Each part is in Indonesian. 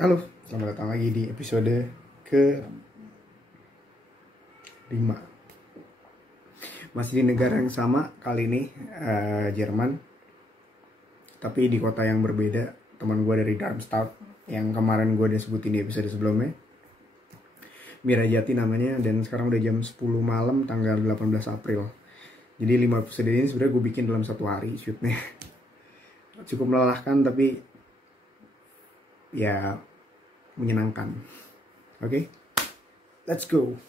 Halo, selamat datang lagi di episode ke-5. Masih di negara yang sama, kali ini Jerman. Tapi di kota yang berbeda. Teman gue dari Darmstadt yang kemarin gue udah sebutin di episode sebelumnya, Mira Jati namanya. Dan sekarang udah jam 10 malam tanggal 18 April. Jadi 5 episode ini sebenarnya gue bikin dalam satu hari shootnya. Cukup melelahkan tapi ya menyenangkan. Oke, let's go.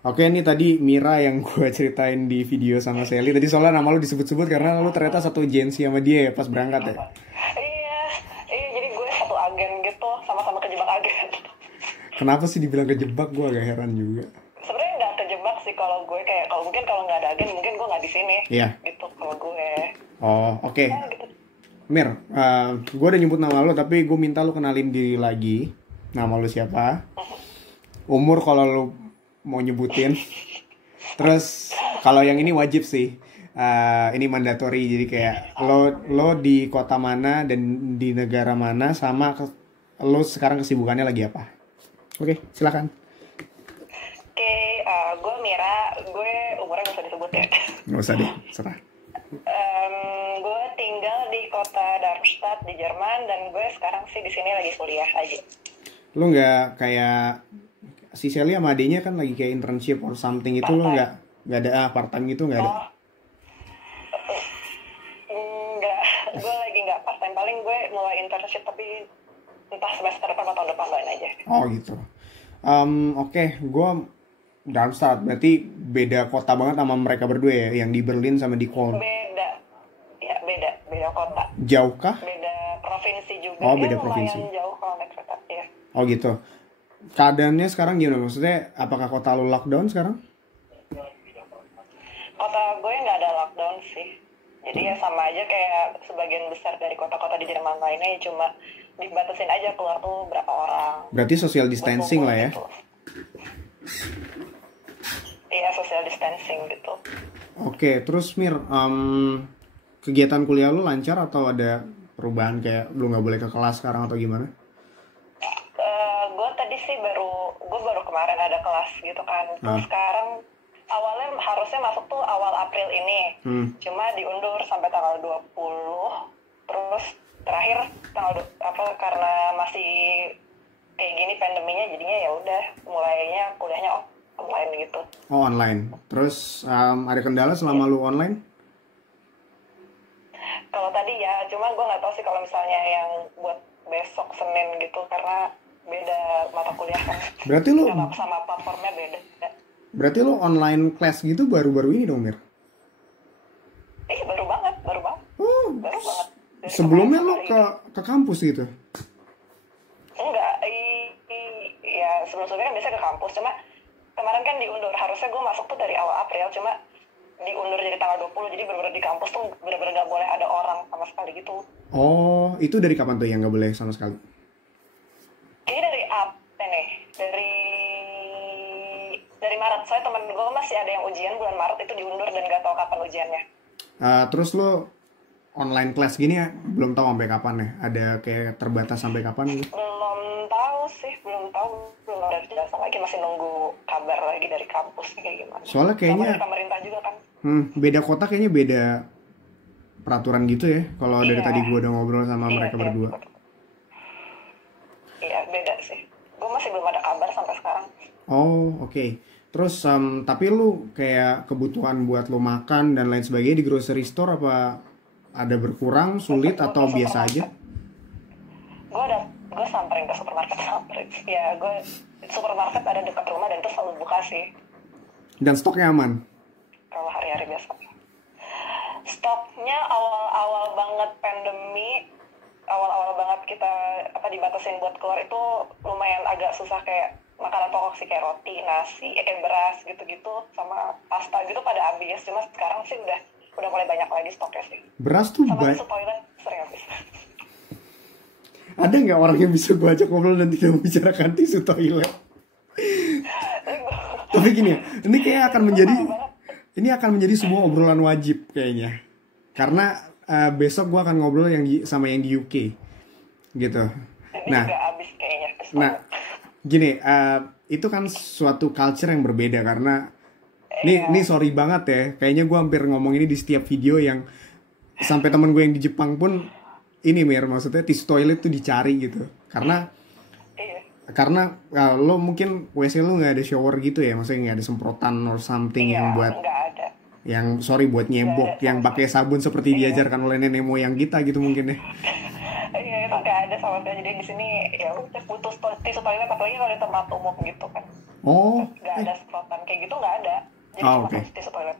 Oke, ini tadi Mira yang gue ceritain di video sama Sally. Tadi soalnya nama lu disebut-sebut karena lu ternyata satu agensi sama dia ya pas berangkat ya. Iya, jadi gue satu agen gitu, sama-sama kejebak agen. Kenapa sih dibilang kejebak? Gue agak heran juga. Sebenarnya nggak kejebak sih kalau gue, kayak kalau mungkin kalau nggak ada agen mungkin gue nggak di sini. Iya. Gitu kalau gue. Oh, oke. Nah, gitu. Mir, gue udah nyebut nama lu tapi gue minta lu kenalin diri lagi. Nama lu siapa? Umur kalau lu mau nyebutin. Terus kalau yang ini wajib sih. Ini mandatory, jadi kayak lo di kota mana dan di negara mana, sama lo sekarang kesibukannya lagi apa. Oke, silakan. Oke, gue Mira, gue umurnya nggak usah disebut ya. Nggak usah deh, serah. Gue tinggal di kota Darmstadt di Jerman dan gue sekarang sih di sini lagi kuliah aja. Lo nggak kayak si Sally sama adenya kan lagi kayak internship or something itu, lo nggak ada part time gitu, nggak ada? Enggak, gue lagi nggak part time, paling gue mulai internship tapi entah semester depan atau tahun depan doain aja. Oh gitu. Oke, gue Darmstadt, berarti beda kota banget sama mereka berdua ya, yang di Berlin sama di Köln. Beda kota. Jauh kah? Beda provinsi juga. Oh, beda ya, provinsi. lumayan jauh kalau naik kereta, ya. Oh gitu. Keadaannya sekarang gimana? Maksudnya apakah kota lu lockdown sekarang? Kota gue nggak ada lockdown sih. Jadi ya sama aja kayak sebagian besar dari kota-kota di Jerman lainnya, cuma dibatasin aja keluar tuh berapa orang. Berarti social distancing lah ya? Gitu. Iya, social distancing gitu. Oke, terus Mir, kegiatan kuliah lu lancar atau ada perubahan kayak lu nggak boleh ke kelas sekarang atau gimana? Gue tadi sih gue baru kemarin ada kelas gitu kan. Terus sekarang awalnya harusnya masuk tuh awal April ini. Cuma diundur sampai tanggal 20. Terus terakhir karena masih kayak gini pandeminya, jadinya ya udah mulainya kuliahnya online gitu. Oh, online. Terus ada kendala selama lu online? Kalau tadi ya, cuma gue nggak tahu sih kalau misalnya yang buat besok Senin gitu, karena beda mata kuliah kan. Berarti lu sama platformnya beda. Berarti lu online class gitu baru-baru ini dong, Mir? Baru banget. Oh, Baru banget. sebelumnya lu ke kampus gitu? Enggak, ya sebelumnya kan biasa ke kampus, cuma kemarin kan diundur. Harusnya gue masuk tuh dari awal April, cuma diundur jadi tanggal 20, jadi bener-bener di kampus tuh bener-bener gak boleh ada orang sama sekali gitu. Oh, itu dari kapan tuh yang gak boleh sama sekali? Ini dari apa nih? Dari Maret. Soalnya temen gue masih ada yang ujian bulan Maret, itu diundur dan gak tahu kapan ujiannya. Terus lo online class gini ya, belum tahu sampai kapan ya? Ada kayak terbatas sampai kapan gitu? Belum tahu sih, belum ada kejelasan lagi, masih nunggu kabar lagi dari kampus kayak gimana. Soalnya kayaknya sama dari pemerintah juga kan. Beda kota kayaknya beda peraturan gitu ya. Kalau dari tadi gue udah ngobrol sama mereka berdua. Iya, beda sih. Gue masih belum ada kabar sampai sekarang. Oh, oke. Terus tapi lu kayak kebutuhan buat lu makan dan lain sebagainya di grocery store apa ada berkurang, sulit atau biasa aja? Gue samperin ke supermarket. Ya, supermarket ada dekat rumah dan itu selalu buka sih. Dan stoknya aman? Kalau hari-hari biasa. Stoknya awal-awal banget pandemi, awal-awal banget kita dibatasin buat keluar itu lumayan agak susah, kayak makanan pokok sih kayak roti, nasi, kayak beras gitu-gitu sama pasta gitu pada habis. Cuma sekarang sih udah mulai banyak lagi stoknya sih. Beras tuh sama tisu toilet sering habis. Ada nggak orang yang bisa gue ajak ngobrol dan tidak membicarakan tisu toilet? Tapi gini, ini kayak akan menjadi sebuah obrolan wajib kayaknya. Karena besok gue akan ngobrol sama yang di UK gitu. Ini juga abis kayaknya. Nah, gini, itu kan suatu culture yang berbeda karena Nih sorry banget ya, kayaknya gue hampir ngomong ini di setiap video yang sampai temen gue yang di Jepang pun ini Mir, maksudnya tisu toilet tuh dicari gitu. Karena lo mungkin WC lo nggak ada shower gitu ya, maksudnya nggak ada semprotan or something yang buat yang buat nyebok, yang pakai sabun seperti diajarkan oleh nenek moyang kita gitu mungkin ya. Iya itu nggak ada sama sekali, jadi di sini ya udah butuh tisu toilet apalagi kalau di tempat umum gitu kan. Nggak ada semprotan kayak gitu, nggak ada. Jadi cuma tisu toilet.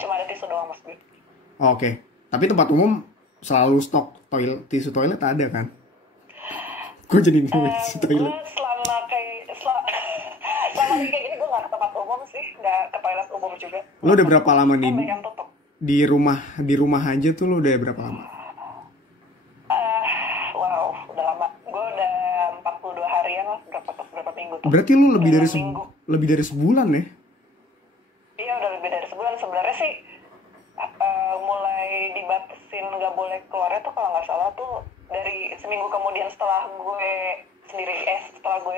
Cuma ada tisu doang mas gue. Oke. Tapi tempat umum selalu stok tisu toilet ada kan? Gue jadi tisu toilet. Gue selama kayak gini gue nggak ke tempat umum sih, nggak ke toilet umum juga. Lo udah berapa lama nih di rumah aja tuh? Lo udah berapa lama? Wow, udah lama. Gue udah 42 harian lah, berapa minggu tuh. Berarti lo lebih dari sebulan ya? Iya udah lebih dari sebulan. Sebenarnya sih mulai dibatasin nggak boleh keluarnya tuh kalau nggak salah tuh dari seminggu kemudian setelah gue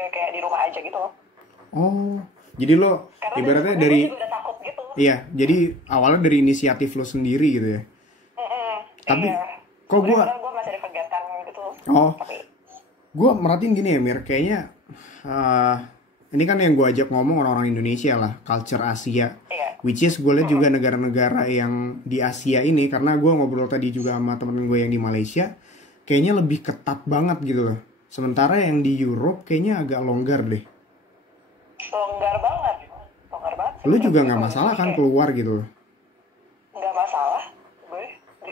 kayak di rumah aja gitu loh. Oh, jadi lo karena ibaratnya dari juga udah takut gitu. Iya, jadi awalnya dari inisiatif lo sendiri gitu ya. Tapi kok gue masih ada kegiatan gitu. Tapi gue merhatiin gini ya Mir, kayaknya ini kan yang gue ajak ngomong orang-orang Indonesia lah, culture Asia. Which is gue lihat juga negara-negara yang di Asia ini, karena gue ngobrol tadi juga sama temen gue yang di Malaysia, kayaknya lebih ketat banget gitu loh. Sementara yang di Europe kayaknya agak longgar deh. Longgar banget. Lu juga nggak masalah kan keluar gitu loh? Nggak masalah, gue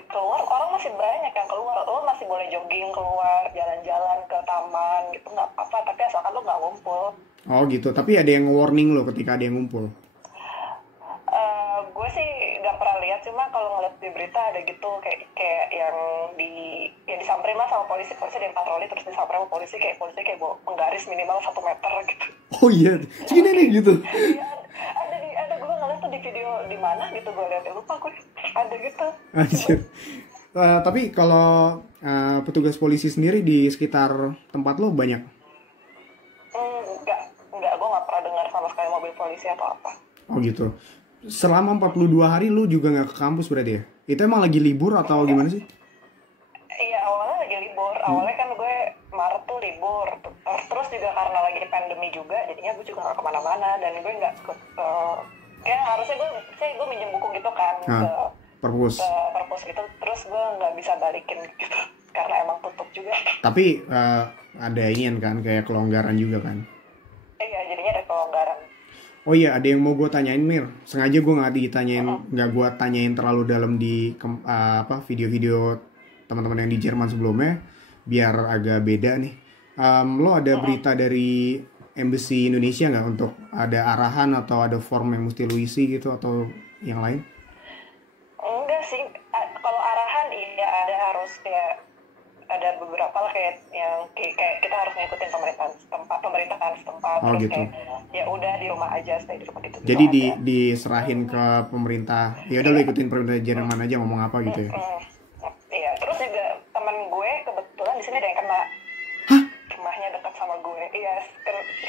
keluar orang masih banyak yang keluar. Lo masih boleh jogging keluar, jalan-jalan ke taman gitu nggak apa-apa. Tapi asalkan lo nggak ngumpul. Oh gitu. Tapi ada yang warning lo ketika ada yang ngumpul? Gue sih nggak pernah lihat, cuma kalau ngeliat di berita ada gitu kayak yang disamperin lah sama polisi di patroli terus disamperin sama polisi kayak bawa penggaris minimal 1 meter gitu. Oh iya, segini nih gitu. ada gue ngeliat tuh di video di mana gitu, gue liat lupa gue ada gitu. Anjir. Tapi kalau petugas polisi sendiri di sekitar tempat lo banyak? Enggak, gue nggak pernah dengar sama sekali mobil polisi atau apa. Oh gitu. Selama 42 hari lu juga nggak ke kampus berarti ya? Itu emang lagi libur atau gimana sih? Iya, awalnya lagi libur. Awalnya kan gue Maret tuh libur. Terus juga karena lagi pandemi juga, jadinya gue juga nggak kemana-mana. Dan gue nggak kayak harusnya gue minjem buku gitu kan ke perpus gitu. Terus gue nggak bisa balikin gitu karena emang tutup juga. Tapi ada ini kan kayak kelonggaran juga kan? Iya, jadinya ada kelonggaran. Oh iya, ada yang mau gue tanyain Mir. Sengaja gue nggak gue tanyain terlalu dalam di video-video teman-teman yang di Jerman sebelumnya, biar agak beda nih. Lo ada berita dari Embassy Indonesia nggak untuk ada arahan atau ada form yang mesti lo isi gitu atau yang lain? Enggak sih. Kalau arahan iya harus kayak ada beberapa lah kayak kita harus ngikutin pemerintahan setempat. Oh, terus gitu. Kayak ya udah di rumah aja, stay di rumah gitu. Jadi diserahin ke pemerintah. Ya udah lo ikutin pemerintah Jerman aja ngomong apa gitu ya. Iya, terus juga teman gue kebetulan di sini ada yang kena. Hah? Rumahnya dekat sama gue. Iya,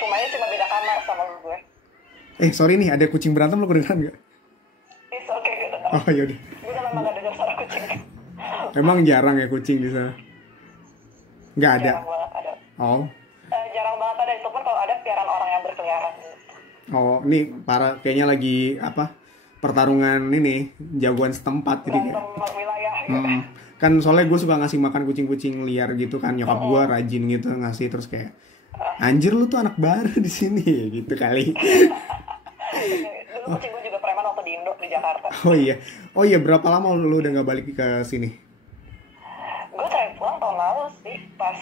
rumahnya cuma beda kamar sama gue. Sorry nih, ada kucing berantem, lo kedengeran nggak? It's okay gitu. Oh yaudah. Gue udah lama gak dengar suara kucing. Emang jarang ya kucing di sana? Nggak ada. Jarang banget ada. Oh. Jarang banget ada, itu pun kalau ada piaran orang yang berkeliaran. Oh, ini kayaknya lagi pertarungan ini jagoan setempat jadi kayak. Wilayah. Kan soalnya gue suka ngasih makan kucing-kucing liar gitu kan, nyokap gue rajin gitu ngasih, terus kayak anjir lu tuh anak baru di sini gitu kali. Dulu kucing gue juga preman waktu di Indo, di Jakarta. Oh iya, berapa lama lu udah nggak balik ke sini? Gue terakhir pulang tahun lalu sih, pas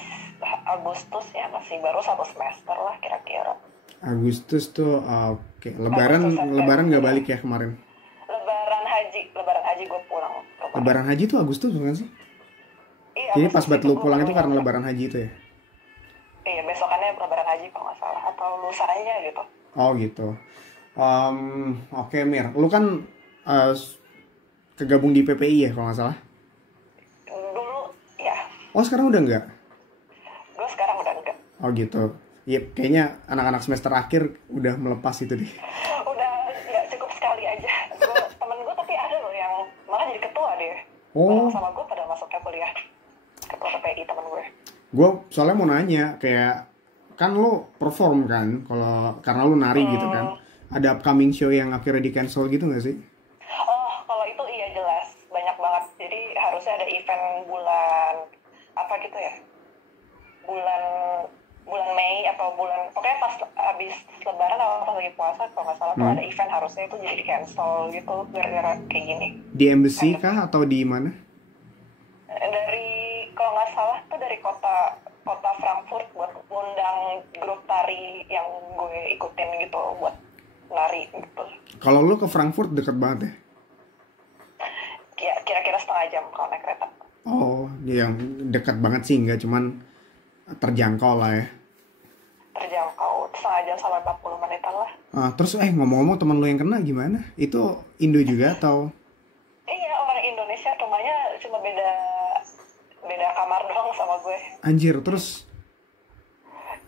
Agustus ya, masih baru 1 semester lah kira-kira. Agustus tuh, oke. Lebaran nggak balik ya kemarin? Lebaran haji gue pulang. Lebaran haji tuh Agustus bukan sih? Iya. Jadi pas banget lu pulang itu karena lebaran haji itu ya? Iya, besokannya lebaran haji kalau nggak salah, atau lusanya gitu. Oh gitu. Oke Mir, lu kan kegabung di PPI ya kalau nggak salah? Dulu ya. Oh sekarang udah nggak? Gue sekarang Oh gitu. Iya, kayaknya anak-anak semester akhir udah melepas itu deh. Udah nggak cukup sekali aja. Temen gue tapi ada loh yang malah jadi ketua dia. Oh. Sama gue pada masuknya kuliah. Ketua KPI temen gue. Gue soalnya mau nanya, kayak kan lo perform kan, kalau karena lo nari gitu kan. Ada upcoming show yang akhirnya di cancel gitu nggak sih? Oh, kalau itu iya jelas, banyak banget. Jadi harusnya ada event bulan apa gitu ya? Bulan Mei atau bulan pokoknya pas abis Lebaran atau pas lagi puasa kalau nggak salah tuh ada event harusnya itu jadi di cancel gitu gara-gara kayak gini. Di embassy kah atau di mana? Dari kalau nggak salah tuh dari kota Frankfurt buat undang grup tari yang gue ikutin gitu buat nari gitu. Kalau lu ke Frankfurt deket banget ya? Kira-kira setengah jam kalau naik kereta. Oh, yang dekat banget sih, nggak cuman terjangkau lah ya. Terjangkau setengah jam sampai 40 menitan lah. Terus ngomong-ngomong teman lu yang kena gimana? Itu Indo juga atau? Iya, orang Indonesia, rumahnya cuma beda kamar doang sama gue. Anjir, terus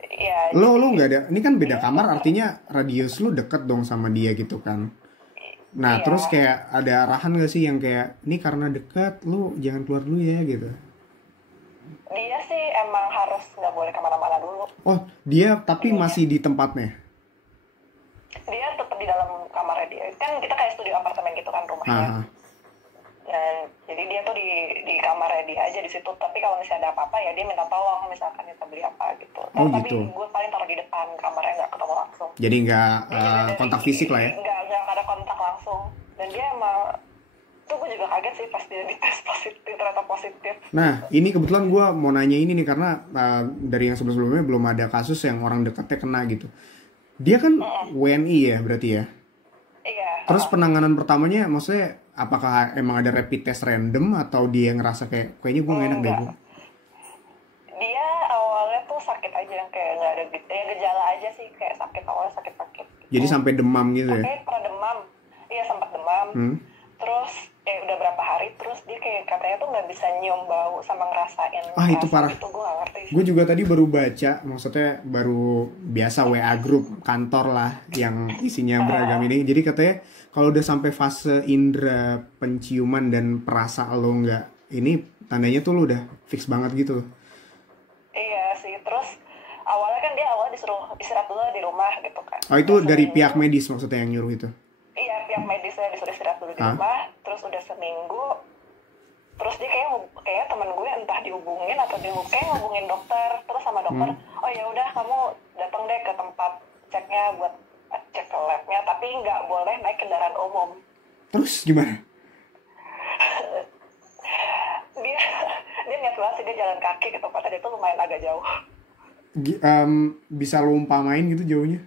ya, lo nggak ada, ini kan beda kamar artinya radius lu deket dong sama dia gitu kan. Nah, terus kayak ada arahan gak sih yang kayak ini karena dekat lu jangan keluar dulu ya gitu? Dia sih emang harus nggak boleh kemana-mana dulu. Oh, dia tapi masih di tempatnya? Dia tetap di dalam kamarnya dia. Kan kita kayak studio apartemen gitu kan rumahnya. Dan jadi dia tuh di kamarnya dia aja di situ. Tapi kalau misalnya ada apa-apa ya dia minta tolong, misalkan kita beli apa gitu. Oh, tapi gitu. Gue paling taruh di depan kamarnya, nggak ketemu langsung. Jadi nggak kontak fisik lah ya? Nggak ada kontak langsung. Dan dia emang tuh gue juga kaget sih pas dia dites positif, ternyata positif. Nah, ini kebetulan gue mau nanya ini nih karena dari yang sebelum-sebelumnya belum ada kasus yang orang dekatnya kena gitu. Dia kan WNI ya berarti ya? Iya. Terus penanganan pertamanya maksudnya apakah emang ada rapid test random atau dia ngerasa kayaknya gue gak enak deh gue? Dia awalnya tuh sakit aja, kayak nggak ada gejala aja sih, kayak sakit awalnya sakit-sakit. Jadi sampai demam gitu ya? Sampai pernah demam, iya sempat demam. Terus udah berapa hari terus dia kayak katanya tuh nggak bisa nyium bau sama ngerasain. Itu parah. Itu gue nggak ngerti. Gue juga tadi baru baca, maksudnya baru biasa WA grup kantor lah yang isinya beragam ini. Jadi katanya kalau udah sampai fase indera penciuman dan perasa lo nggak ini, tandanya tuh lo udah fix banget gitu. Iya sih, terus awalnya kan dia disuruh istirahat dulu di rumah gitu kan. Oh itu dari pihak medis maksudnya yang nyuruh itu? Iya, pihak medisnya disuruh istirahat dulu di rumah, terus udah seminggu, terus dia kayak teman gue entah dihubungin atau kayak ngubungin dokter, terus sama dokter, oh ya udah kamu datang deh ke tempat ceknya buat cek ke labnya, tapi nggak boleh naik kendaraan umum. Terus gimana? dia niat banget sih, dia jalan kaki ke tempatnya, dia tuh lumayan agak jauh. Bisa lo umpamain gitu jauhnya?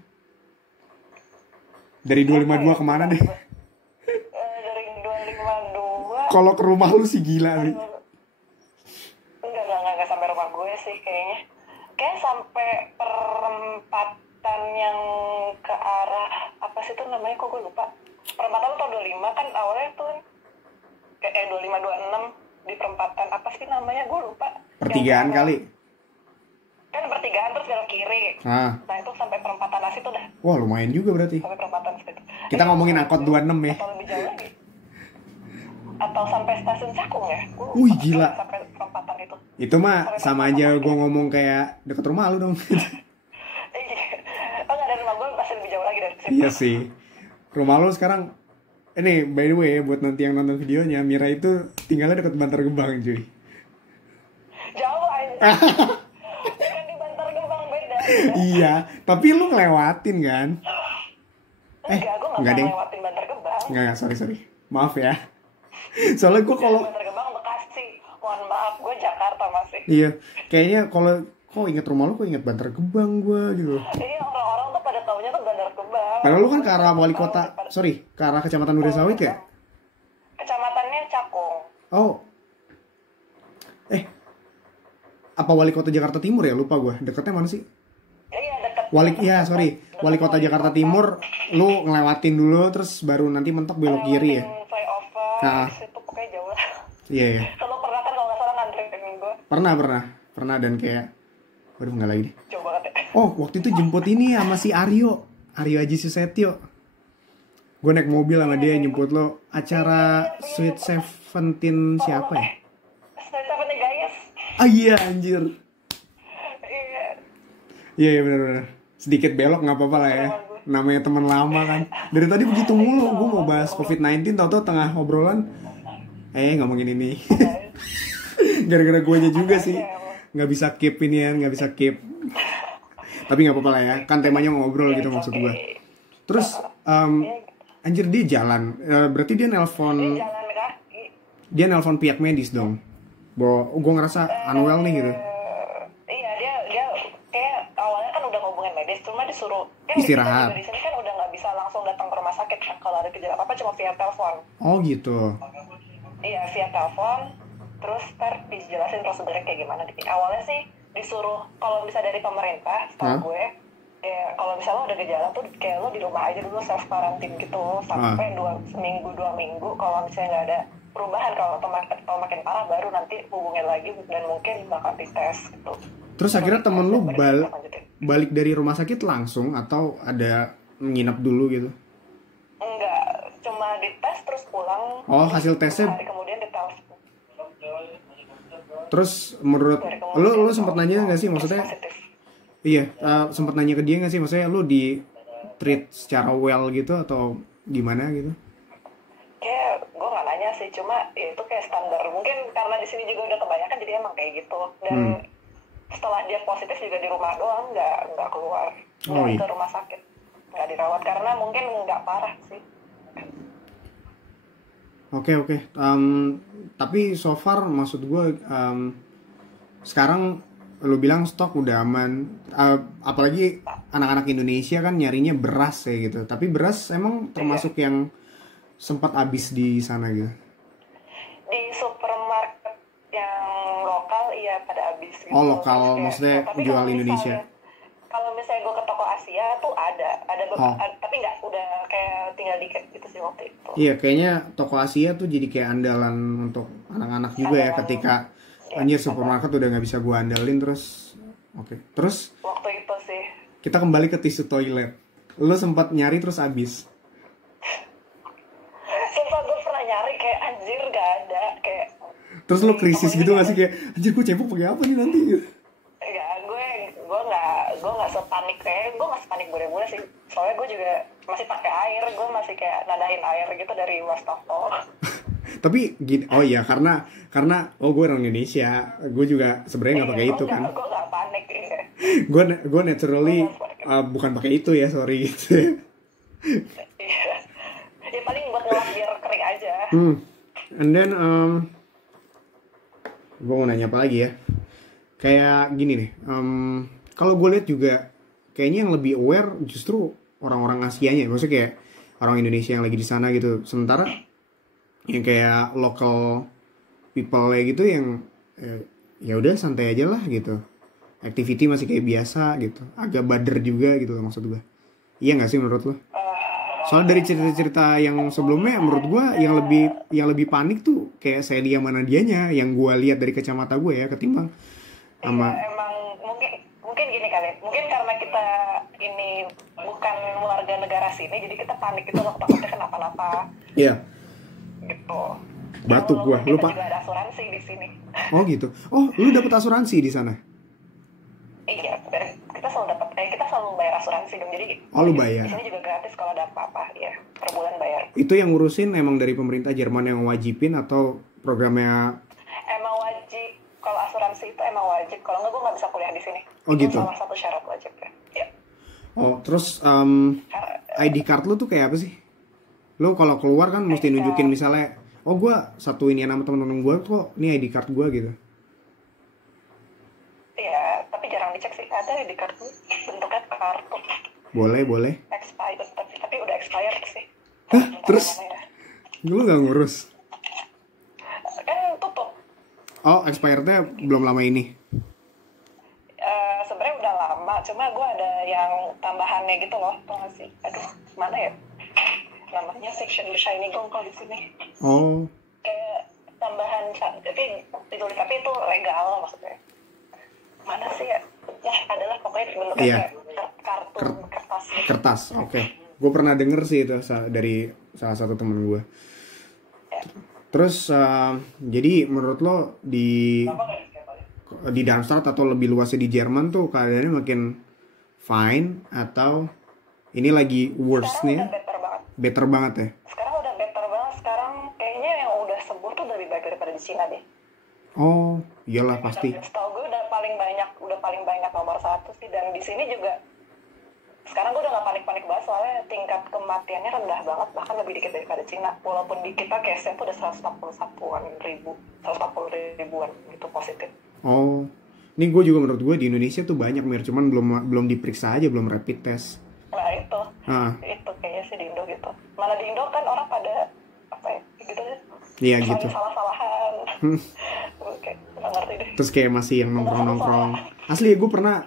Dari 252 kemana deh? Dari 252. Kalau ke rumah lu sih gila sih. Enggak sampai rumah gue sih kayaknya. Kayak sampai perempatan yang ke arah apa sih tuh namanya, kok gue lupa. Perempatan atau 25 kan awalnya tuh 2526 di perempatan apa sih namanya, gue lupa. Pertigaan kali. Kan pertigaan terus belok kiri. Nah itu sampai perempatan nasi tuh dah. Wah lumayan juga berarti. Sampai perempatan situ. Kita ngomongin angkot 26 ya. Atau lebih jauh lagi. Atau sampai stasiun Cakung ya. Wih gila. Sampai perempatan itu. Itu mah sama aja gue ngomong kayak deket rumah lu dong. Oh nggak, dari rumah gue pasti lebih jauh lagi dari situ. Iya sih. Rumah lu sekarang. Ini by the way buat nanti yang nonton videonya, Mira itu tinggalnya deket Bantar Gebang cuy. Jauh aja. Bukan di Bantar Gebang, beda. Iya, tapi lu ngelewatin kan? Enggak, gue nggak ngelewatin Bantar Gebang. Enggak, sorry. Maaf ya. Soalnya gue kalau Bantar Gebang Bekasi. Mohon maaf, gue Jakarta masih. Iya, kayaknya kalau kok inget rumah lu, kok inget Bantar Gebang gue gitu. Iya, orang-orang tuh pada taunya tuh Bantar Gebang. Padahal lu kan ke arah wali kota, ke arah kecamatan Duresawit ya? Kecamatannya Cakung. Oh. Apa wali kota Jakarta Timur ya? Lupa gue. Dekatnya mana sih? Iya, dekat. Wali kota Jakarta Timur, lu ngelewatin dulu terus baru nanti mentok belok kiri ya. Flyover, situ pokoknya jauh lah. Iya. Kalau pernah kan kalau nggak salah nganterin gue. Pernah dan kayak, waduh nggak lagi deh. Jauh banget. Oh, waktu itu jemput ini sama si Aryo Aji Susetyo. Gue naik mobil sama dia jemput lo acara Sweet Seventeen siapa ya? Sweet Seventeen Gayes. Ah iya anjir. Iya benar-benar. Sedikit belok nggak apa-apa lah ya. Namanya teman lama kan. Dari tadi begitu mulu. Gue mau bahas COVID-19 tau-tau tengah obrolan. Ngomongin ini. Gara-gara guanya juga sih. Nggak bisa keep ini ya, nggak bisa keep. Tapi nggak apa-apa lah ya. Kan temanya ngobrol gitu maksud gue. Terus anjir dia jalan. Berarti dia nelpon. Dia nelpon pihak medis dong. Bahwa gue ngerasa unwell nih gitu. Cuma disuruh istirahat. Di sini kan udah nggak bisa langsung datang ke rumah sakit kan, kalau ada gejala apa cuma via telepon. Oh gitu. Iya via telepon, terus ntar dijelasin prosedurnya kayak gimana. Awalnya sih disuruh kalau bisa dari pemerintah, setahu gue, ya kalau misalnya lo ada gejala tuh kayak lo di rumah aja dulu self quarantine gitu sampai 2 minggu. Kalau misalnya nggak ada perubahan, kalau makin parah baru nanti hubungin lagi dan mungkin bakal dites gitu. Terus akhirnya temen lu balik dari rumah sakit langsung atau ada nginep dulu gitu? Enggak, cuma dites terus pulang. Oh, hasil tesnya hari kemudian ditelepon. Terus menurut lu sempat nanya nggak sih maksudnya? Iya, sempat nanya ke dia nggak sih maksudnya lu di treat secara well gitu atau gimana gitu? Kayak gue nggak nanya sih, cuma ya itu kayak standar. Mungkin karena di sini juga udah kebanyakan jadi emang kayak gitu. Dan setelah dia positif juga di rumah doang, nggak keluar, ke rumah sakit, nggak dirawat karena mungkin nggak parah sih. Oke. Tapi so far maksud gue sekarang lu bilang stok udah aman, apalagi anak-anak Indonesia kan nyarinya beras ya gitu. Tapi beras emang termasuk yang sempat habis di sana gitu? Di supermarket yang lokal iya pada habis gitu. Oh lokal maksudnya jual Indonesia. Kalau misalnya gue ke toko Asia tuh ada tapi nggak, udah kayak tinggal dikit gitu sih waktu itu. Iya kayaknya toko Asia tuh jadi kayak andalan untuk anak-anak juga ya ketika anjir supermarket udah nggak bisa gue andalin terus. Oke. Terus waktu itu sih kita kembali ke tisu toilet. Lo sempat nyari terus habis. Sumpah gue pernah nyari kayak anjir gak ada kayak. Terus lo krisis gitu gak sih kayak anjir gue cebok pakai apa nih nanti gitu? Ya gue nggak sepanik kayak gue masih panik bule-bule sih, soalnya gue juga masih pakai air, gue masih kayak nadahin air gitu dari wastafel. Tapi gini, oh iya karena gue orang Indonesia, gue juga sebenarnya nggak pakai itu kan. Gue nggak panik ya. Gue naturally bukan pakai itu ya, sorry gitu. Ya paling buat ngelap biar kering aja. And then gue mau nanya apa lagi ya? Kayak gini nih, kalau gue lihat juga kayaknya yang lebih aware justru orang-orang Asianya, maksudnya kayak orang Indonesia yang lagi di sana gitu. Sementara yang kayak local people gitu yang ya udah santai aja lah gitu, activity masih kayak biasa gitu, agak bader juga gitu loh maksud gue. Iya nggak sih menurut lo? Soalnya dari cerita-cerita yang sebelumnya menurut gue yang lebih panik tuh kayak Celia mana dianya yang gue lihat dari kacamata gue ya ketimbang sama. Iya, emang mungkin gini kali, mungkin karena kita ini bukan warga negara sini jadi kita panik itu loh, takutnya kenapa-napa. Iya. Gitu. Batuk gua, lu Pak. Juga ada asuransi di sini. Oh gitu. Oh, lu dapat asuransi di sana? Iya, kita selalu bayar asuransi dong. Jadi oh, lu bayar. Di sini juga gratis kalau ada apa-apa, ya. Per bulan bayar. Itu yang ngurusin emang dari pemerintah Jerman yang wajibin atau programnya? Emang wajib. Kalau asuransi itu emang wajib. Kalau nggak gue nggak bisa kuliah di sini. Oh itu gitu. Salah satu syarat wajib ya. Ya. Oh, terus ID card lu tuh kayak apa sih? Lo kalau keluar kan mesti nunjukin misalnya, oh gue satu ini nama temen-temen gue kok, ini ID card gue gitu. Iya, tapi jarang dicek sih. Ada ID card bentuknya kartu. Boleh. Expired, tapi udah expired sih. Hah? Terus? Lu gak ngurus? Kan tutup. Oh, expirednya belum lama ini? Sebenarnya udah lama, cuma gue ada yang tambahannya gitu loh, tau gak sih? Aduh, mana ya? Namanya section shiny gongkol di sini. Oh. Kayak tambahan, tapi itu legal maksudnya. Mana sih ya? Ya adalah pokoknya bentuknya Iya. kayak kartu kertas gitu. Kertas, oke. Gue pernah denger sih itu dari salah satu temen gue. Terus jadi menurut lo di Darmstadt atau lebih luasnya di Jerman tuh keadaannya makin fine atau ini lagi worst-nya? Sekarang udah better banget. Better banget ya? Sekarang udah better banget. Sekarang kayaknya yang udah sembuh tuh lebih baik daripada di Cina deh. Oh, iyalah pasti. Setahu gue udah paling banyak nomor 1 sih. Dan di sini juga sekarang gue udah gak panik-panik banget soalnya tingkat kematiannya rendah banget, bahkan lebih dikit daripada Cina. Walaupun di kita case-nya tuh udah 140 ribuan gitu positif. Oh, ini gue juga menurut gue di Indonesia tuh banyak Mir, cuman belum diperiksa aja, belum rapid test. Nah itu kayaknya sih di Indo gitu. Malah di Indo kan orang pada apa ya gitu ya. Iya gitu. Salah-salahan. Oke, nggak ngerti deh. Terus kayak masih yang nongkrong. Asli gue pernah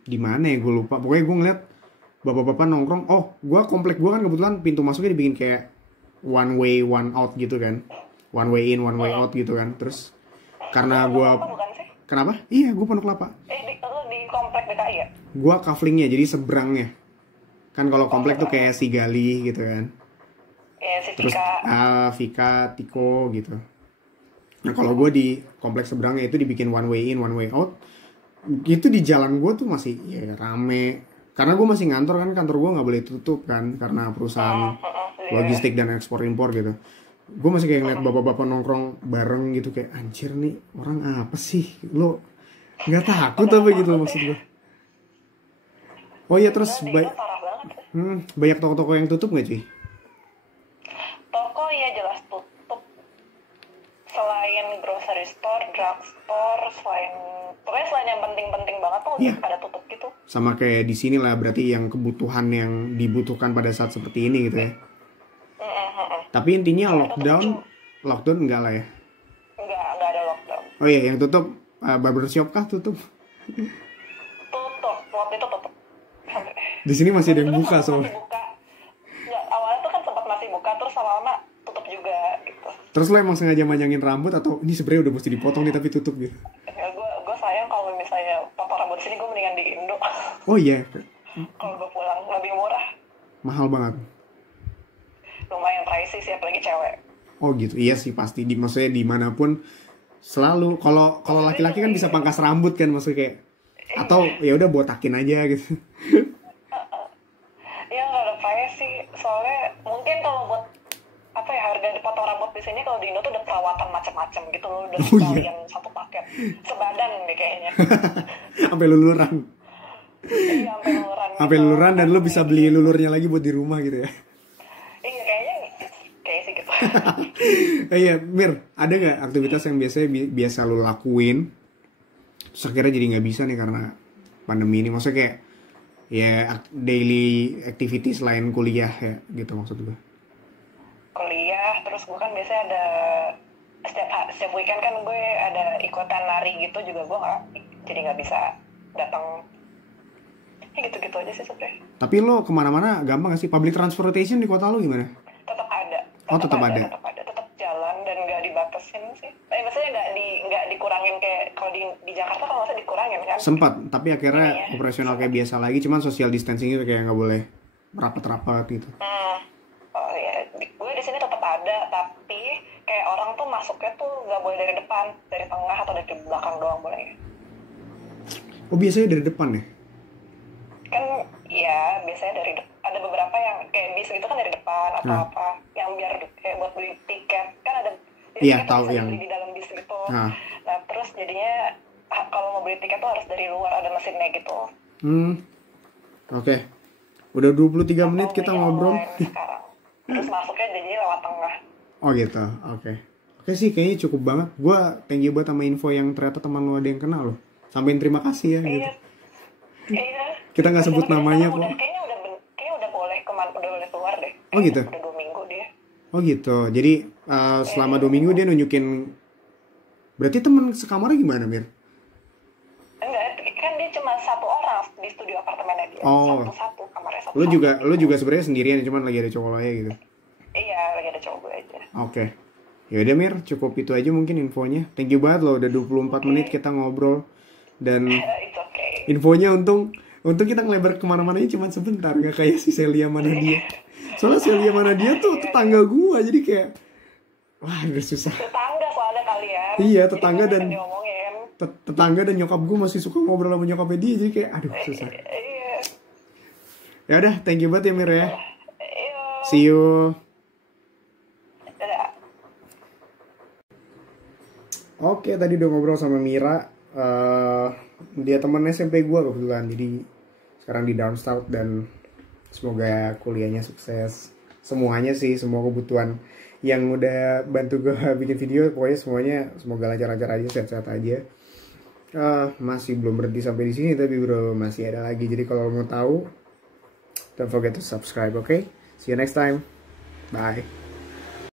di mana ya gue lupa. Pokoknya gue ngeliat bapak-bapak nongkrong. Oh, komplek gue kan kebetulan pintu masuknya dibikin kayak one way one out gitu kan. One way in, one way out gitu kan. Terus karena gue kenapa? Iya, gue Pondok Kelapa. Di komplek DKI ya? Gue kaflingnya, jadi seberangnya. Kan kalau komplek tuh kayak si Gali gitu kan. Iya, si Terus Vika. Vika, Tiko gitu. Nah kalau gue di kompleks seberangnya itu dibikin one way in, one way out. Itu di jalan gue tuh masih ya rame. Karena gue masih ngantor kan, kantor gue nggak boleh tutup kan karena perusahaan logistik dan ekspor impor gitu. Gue masih kayak ngeliat bapak-bapak nongkrong bareng gitu kayak anjir nih orang apa sih lo nggak takut apa gitu maksud gue. Oh iya terus banyak toko-toko yang tutup nggak cuy? Toko ya jelas tutup. Selain grocery store, drugstore, pokoknya selain yang penting-penting banget tuh pada tutup gitu. Sama kayak di sini lah berarti yang kebutuhan yang dibutuhkan pada saat seperti ini gitu ya. Tapi intinya lockdown enggak lah ya? Enggak ada lockdown. Oh iya, yang tutup barbershop kah tutup? Tutup, waktu itu tutup. Di sini masih ada yang buka soalnya. Enggak, awalnya tuh kan sempat masih buka, terus lama-lama tutup juga gitu. Terus lo emang sengaja manjangin rambut atau ini sebenarnya udah mesti dipotong nih tapi tutup gitu? Ya, gue sayang kalau misalnya potong rambut sini gue mendingan di Indo. Oh iya. Kalau gue pulang lebih murah. Mahal banget. Lumayan pricey sih apalagi cewek. Oh gitu, iya sih pasti maksudnya dimanapun selalu kalau laki-laki kan bisa pangkas rambut kan maksudnya kayak atau ya udah botakin aja gitu. Ya nggak ada pricey soalnya mungkin kalau buat apa ya harga dipotong rambut di sini kalau di Indo tuh udah perawatan macam-macam gitu loh udah sekalian satu paket sebadan deh kayaknya. Sampai luluran. Iya sampai luluran dan lo bisa beli lulurnya lagi buat di rumah gitu ya. Iya kayaknya sih gitu. Iya Mir, ada nggak aktivitas yang biasa lo lakuin terus akhirnya jadi nggak bisa nih karena pandemi ini, maksudnya kayak ya daily activity selain kuliah ya gitu maksud gue. Kuliah terus gue kan biasanya ada setiap weekend kan gue ada ikutan lari gitu juga gue nggak bisa datang. Ya gitu-gitu aja sih sebenarnya. Tapi lo kemana-mana gampang gak sih? Public transportation di kota lo gimana? Tetap ada. Tetap ada. Tetap jalan dan nggak dibatasin sih. Maksudnya nggak dikurangin kayak kalau di Jakarta kalau masa dikurangin kan? Sempat, tapi akhirnya operasional kayak biasa lagi. Cuman social distancing itu kayak nggak boleh rapat-rapat gitu. Oh ya, gue di sini tetap ada, tapi kayak orang tuh masuknya tuh nggak boleh dari depan, dari tengah atau dari belakang doang boleh. Oh biasanya dari depan ya? Kan ya biasanya ada beberapa yang kayak bis gitu kan dari depan atau apa yang biar kayak buat beli tiket kan ada tahu yang beli di dalam bis gitu. Nah terus jadinya kalau mau beli tiket tuh harus dari luar ada mesinnya gitu. Oke. Udah 23 menit kita ngobrol. Sekarang. Terus masuknya jadinya lewat tengah. Oh gitu. Oke sih kayaknya cukup banget. Gua thank you buat sama info yang ternyata teman lu ada yang kenal loh. Sampaikan terima kasih ya gitu. Iya. Kita nggak sebut namanya kok. Kayaknya udah boleh keluar deh. Oh gitu. Udah 2 minggu dia. Oh gitu. Jadi selama 2 minggu dia nunjukin. Berarti teman sekamarnya gimana Mir? Enggak, kan dia cuma satu orang di studio apartemennya dia. Satu kamarnya satu. Lu juga sebenarnya sendirian, cuman lagi ada cowok lo ya gitu. Iya, lagi ada cowok gue aja. Oke. Ya udah Mir, cukup itu aja mungkin infonya. Thank you banget loh udah 24 menit kita ngobrol dan Infonya untung kita ngelebar kemana-mana cuma sebentar, nggak kayak si Celia mana dia. Soalnya Celia mana dia tuh tetangga gua, jadi kayak wah udah susah. Tetangga soalnya kalian. Iya, tetangga dan nyokap gue masih suka ngobrol sama nyokapnya dia, jadi kayak aduh susah. Iya. Ya udah, thank you banget ya Mir ya. See you. Oke, tadi udah ngobrol sama Mira. Dia teman SMP gue kebetulan, jadi sekarang di Down South, dan semoga kuliahnya sukses. Semuanya sih, semua kebutuhan yang udah bantu gue bikin video, pokoknya semuanya semoga lancar-lancar aja, sehat-sehat aja. Masih belum berhenti sampai di sini, tapi bro masih ada lagi. Jadi kalau mau tahu, don't forget to subscribe, okay? See you next time. Bye.